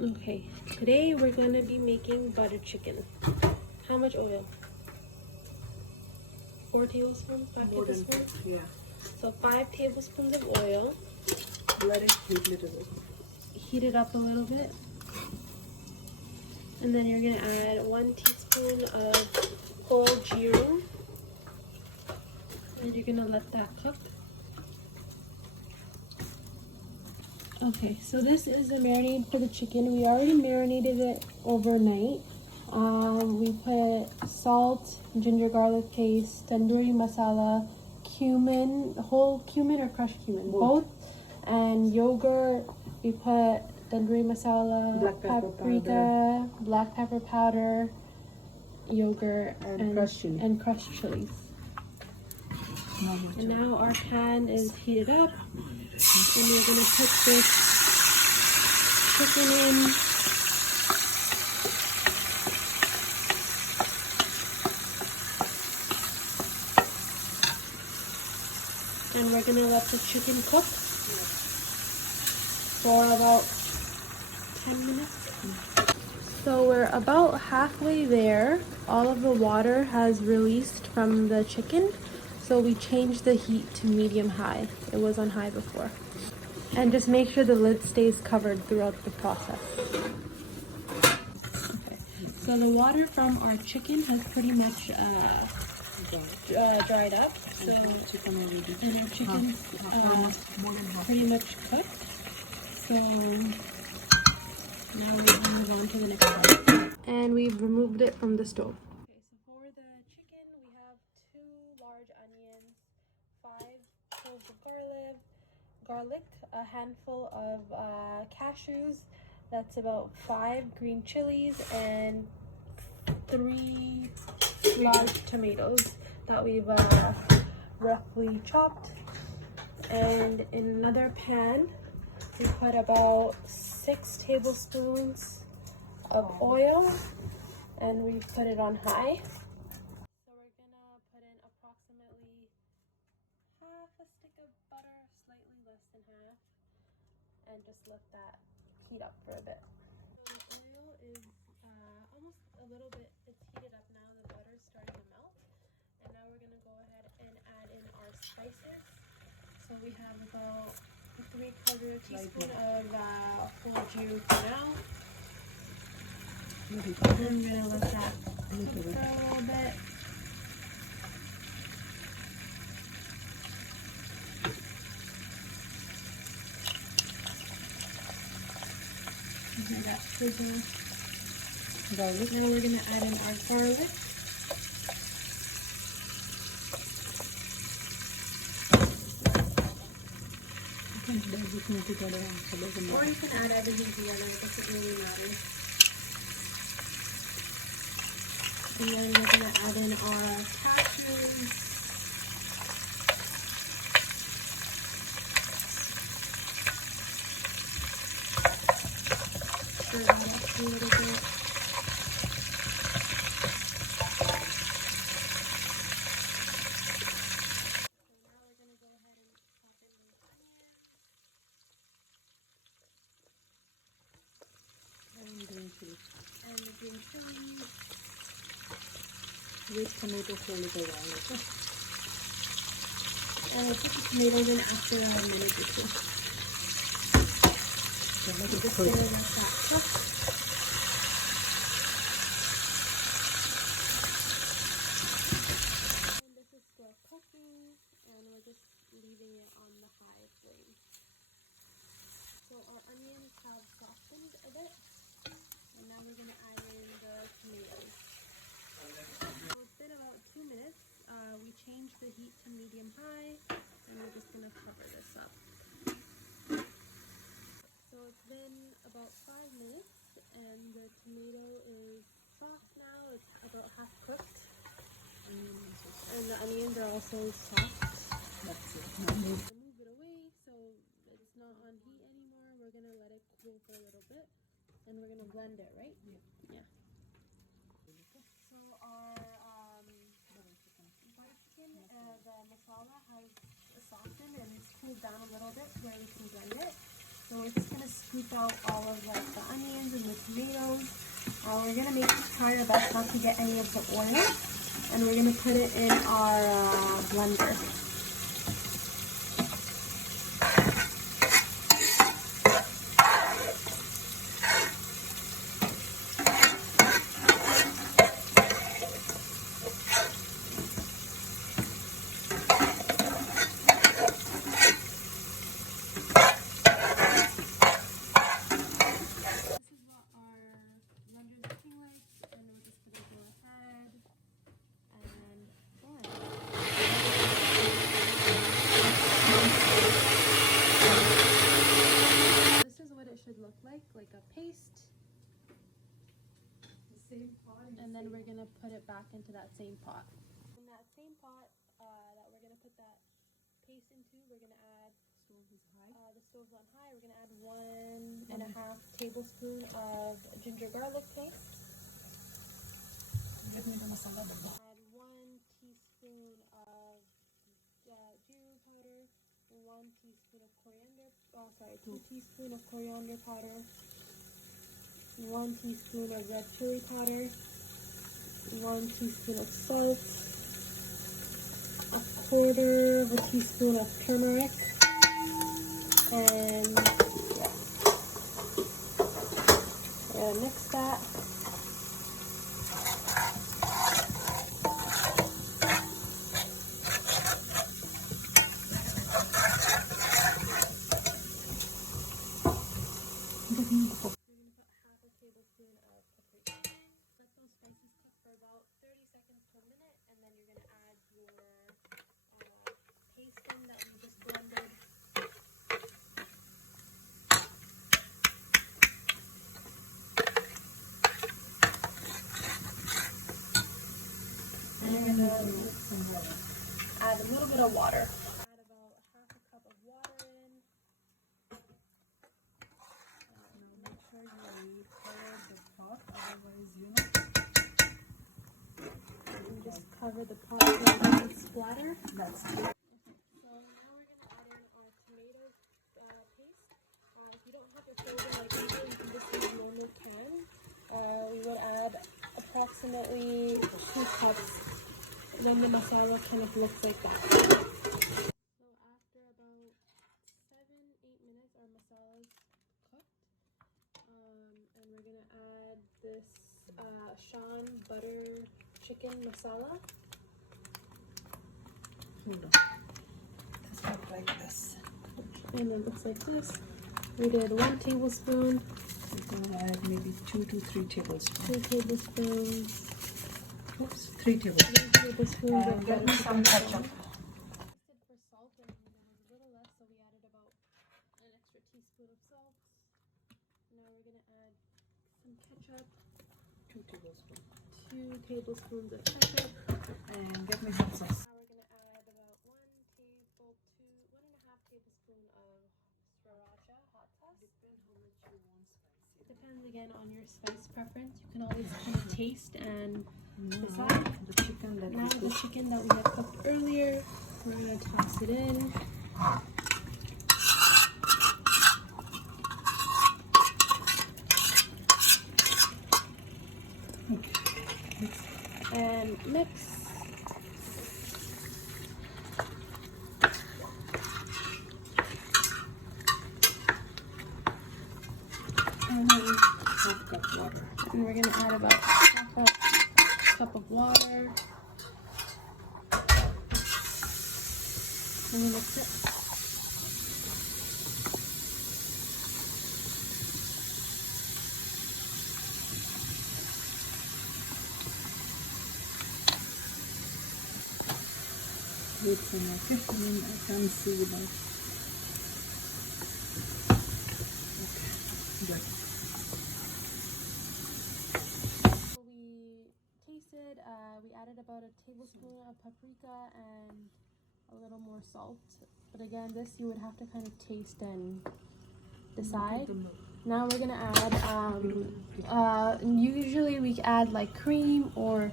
Okay, today we're going to be making butter chicken. How much oil? 4 tablespoons? 5 tablespoons? Yeah. So 5 tablespoons of oil. Let it heat a little bit. Heat it up a little bit. And then you're going to add 1 teaspoon of whole jeeru. And you're going to let that cook. Okay, so this is the marinade for the chicken. We already marinated it overnight. We put salt, ginger garlic paste, tandoori masala, cumin, whole cumin or crushed cumin, both, and yogurt. We put tandoori masala, Black pepper paprika, powder. black pepper powder, yogurt, And crushed chilli. and crushed chilies. And now our pan is heated up, and we're gonna put this chicken in. And we're gonna let the chicken cook for about 10 minutes. So we're about halfway there. All of the water has released from the chicken. So we changed the heat to medium-high. It was on high before. And just make sure the lid stays covered throughout the process. Okay. So the water from our chicken has pretty much dried up. So, and our chicken's pretty much cooked. So now we move on to the next part. And we've removed it from the stove. Okay, so for the chicken, we have 2 large onions, 5 cloves of garlic, a handful of cashews, that's about 5 green chilies, and 3 large tomatoes that we've roughly chopped. And in another pan, we put about 6 tablespoons of oil, and we put it on high. So we're gonna put in approximately half a stick of butter, slightly less than half, and just let that heat up for a bit. So the oil is almost a little bit, it's heated up now, the butter's starting to melt. And now we're gonna go ahead and add in our spices. So we have about 3/4 teaspoon of whole jeeru for now. And I'm gonna let that cook for a little bit. Hear that sizzle. Garlic. Now we're gonna add in our garlic. Or you can add everything together, it doesn't really matter. And then we're gonna add in our cashews. Stir that up a little bit. And the green chili. With tomato for a little while. And we'll put the tomatoes in after a minute or two. So let it Just cook. let that cook. And this is still cooking, and we're just leaving it on the high flame. So our onions have softened a bit. And now we're going to add in the tomatoes. So it's been about 2 minutes. We changed the heat to medium-high, and we're just going to cover this up. So it's been about 5 minutes, and the tomato is soft now. It's about half cooked. And the onions are also soft. That's it. Move it away so it's not on heat anymore. We're going to let it cool for a little bit. And we're going to blend it, right? Yeah. So our butter chicken, the masala has softened and it's cooled down a little bit where we can blend it. So So we're just gonna scoop out all of like the onions and the tomatoes. We're gonna try our best not to get any of the oil, and we're gonna put it in our blender. Look like a paste, and then we're gonna put it back into that same pot. In that same pot that we're gonna put that paste into, we're gonna add the stove's on high. We're gonna add 1.5 tablespoon of ginger garlic paste. Add 1 teaspoon of Jeeru Powder, 1 teaspoon of coriander, 2 teaspoons of coriander powder, 1 teaspoon of red chili powder, 1 teaspoon of salt, 1/4 teaspoon of turmeric, and we're gonna mix that. We're going to put 1/2 tablespoon of paprika. Let those spices cook for about 30 seconds to a minute, and then you're going to add your paste in that we just blended. And add a little bit of water. Add about 1/2 cup of water in. Make sure you cover the pot, otherwise Just cover the pot so it doesn't splatter. That's So it. now we're going to add in our tomato paste. If you don't have your flavor like usual, you can just use normal can. We would add approximately 2 cups when the masala kind of looks like that. So after about 7-8 minutes, our masala is cooked. And we're going to add this Shan butter chicken masala. Just look like this. And it looks like this. We did 1 tablespoon. We're going to add maybe 2 to 3 tablespoons. 2 tablespoons. Oops, 3 tablespoons. 3 tablespoons of Get me some ketchup. For salt, and it was a little less, so we added about an extra teaspoon of salt. Now we're going to add some ketchup. 2 tablespoons. 2 tablespoons of ketchup. And get me hot sauce. Now we're going to add about 1.5 tablespoon of sriracha hot sauce. Depends how much you want spicy. Depends again on your spice preference. You can always kind of taste and decide. The chicken that Now we the cooked. chicken that we had cooked earlier, we're going to toss it in. And mix. And then 1/2 cup water. And we're going to add about 1/2 cup of water. And then mix it. It's enough. I can see that. Okay, good. We tasted, we added about a tablespoon of paprika and a little more salt. But again, this you would have to kind of taste and decide. Now we're gonna add, usually we add like cream or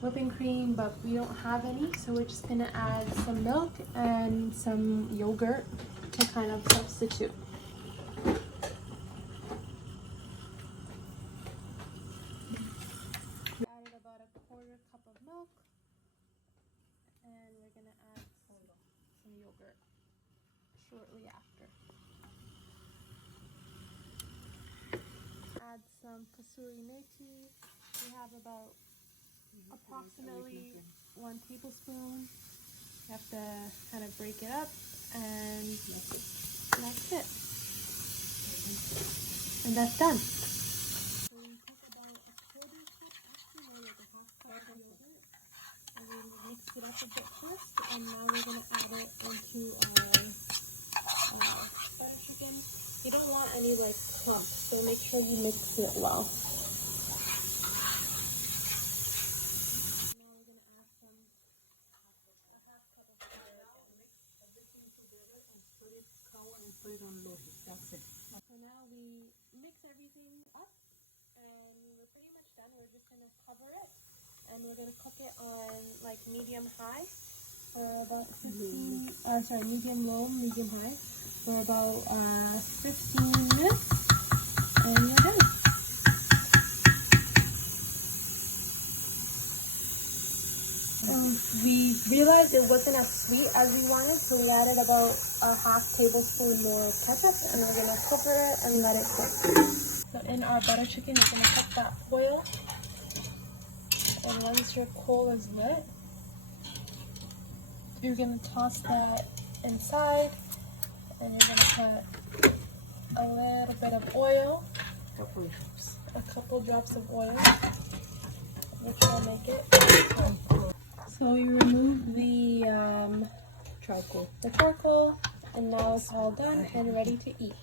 whipping cream, but we don't have any, so we're just gonna add some milk and some yogurt to kind of substitute. shortly after. Add some kasuri methi. We have about approximately 1 tablespoon. You have to kind of break it up, and that's it. And that's done. So we take about a quarter cup, actually like a half cup of yogurt, and we mix it up a bit first, and now we're going to add it into our butter chicken. You don't want any like clumps, so make sure you mix it well. Put it on low heat. That's it. So now we mix everything up, and we're pretty much done. We're just gonna cover it, and we're gonna cook it on like medium high for about 15. Medium low, medium high for about 15 minutes, and you're done. We realized it wasn't as sweet as we wanted, so we added about a half tablespoon more ketchup, and we're gonna cover it and let it cook. So in our butter chicken, you're gonna put that oil, and once your coal is lit, you're gonna toss that inside, and you're gonna put a little bit of oil, a couple drops of oil, which will make it. So you remove the charcoal, and now it's all done and ready to eat.